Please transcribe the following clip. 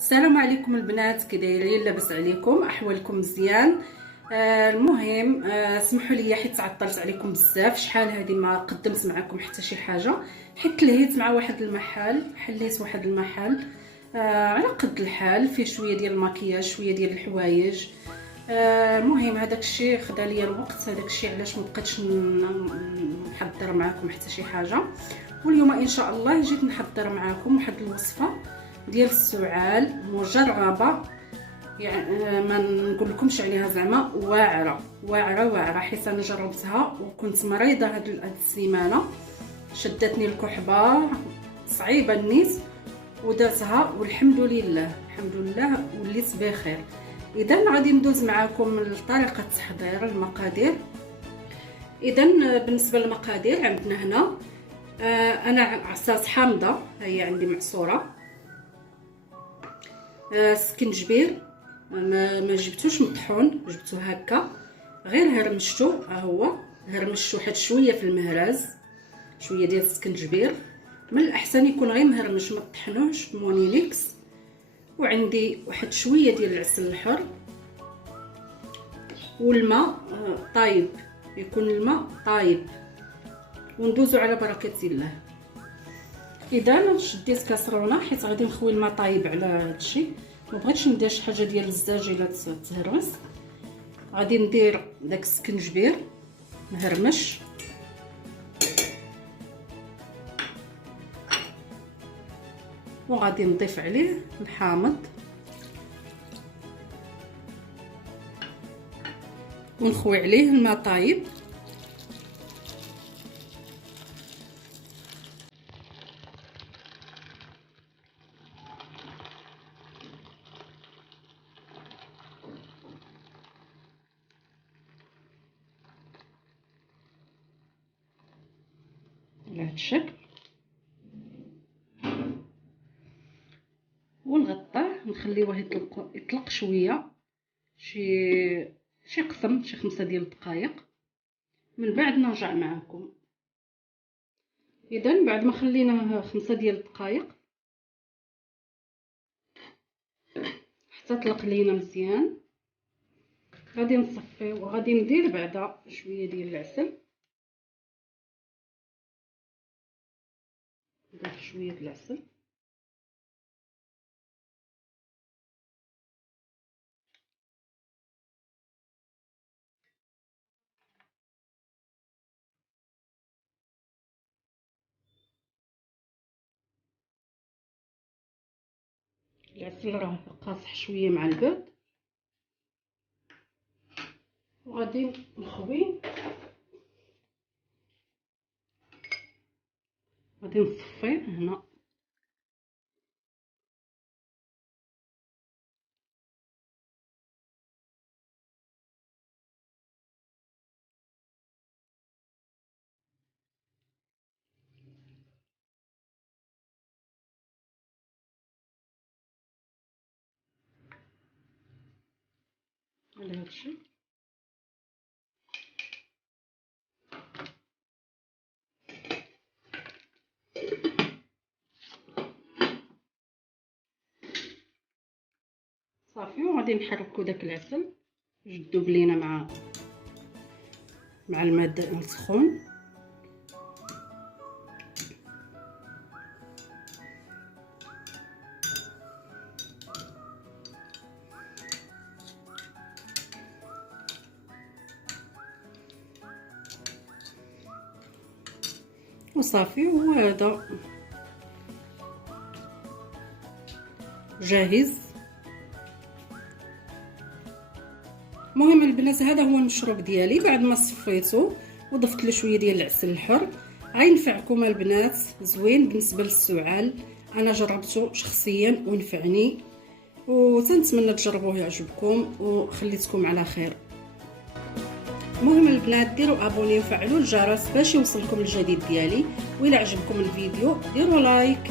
السلام عليكم البنات، كي دايرين؟ لاباس عليكم؟ احوالكم مزيان؟ المهم سمحوا لي حيت عطلت عليكم بزاف. شحال هذه ما قدمت معكم حتى شي حاجه، حيت لهيت مع واحد المحل، حليت واحد المحل على قد الحال، فيه شويه ديال المكياج، شويه ديال الحوايج. المهم هذاك الشيء خدا ليا الوقت، هذاك الشيء علاش ما بقيتش نحضر معكم حتى شي حاجه. واليوم ان شاء الله جيت نحضر معكم واحد الوصفه ديال السعال مجربه، يعني ما نقول لكمش عليها زعما واعره واعره واعره، حيت انا جربتها وكنت مريضه هاد السيمانه، شدتني الكحبه صعيبه النيت ودرتها والحمد لله الحمد لله وليت بخير. اذا غادي ندوز معكم لطريقه تحضير المقادير. اذا بالنسبه للمقادير عندنا هنا انا عصاص حامضه، هي عندي معصوره، سكنجبير ما جبتوش مطحون، جبتو هكا غير هرمشتو، ها هو هرمشتو حيت شويه في المهراز، شويه ديال السكنجبير من الاحسن يكون غير مهرمش ما طحنوش مونينيكس. وعندي واحد شويه ديال العسل الحر والماء طايب، يكون الماء طايب، وندوزو على بركه الله. اذا شديت كاسرونه حيت غادي نخوي الماء طايب على هادشي، ما بغيتش ندير شي حاجه ديال الزاجله تهرمس. غادي ندير داك السكنجبير مهرمش، وغادي نضيف عليه الحامض ونخوي عليه الماء طايب. على هاد الشكل، ونغطيه نخليوه يطلق شويه، شي قسم، شي 5 ديال الدقائق، من بعد نرجع معكم. اذا بعد ما خليناه 5 ديال الدقائق حتى طلق لينا مزيان، غادي نصفيه وغادي ندير بعدا شويه ديال العسل، نضيف شويه ديال العسل العسل راه قاصح شويه مع البرد، وغادي نخوي، غادي نصفيه هنا. على هاد الشكل صافي، وغادي نحركو داك العسل يذوب لينا مع الماء السخون. وصافي، وهذا جاهز. المهم البنات هذا هو المشروب ديالي بعد ما صفيته وضفت له شويه ديال العسل الحر. غينفعكم البنات، زوين بالنسبه للسعال، انا جربته شخصيا ونفعني، وتنتمنى تجربوه يعجبكم وخليتكم على خير. المهم البنات ديروا ابوني وفعلوا الجرس باش يوصلكم الجديد ديالي، وإلا عجبكم الفيديو ديروا لايك.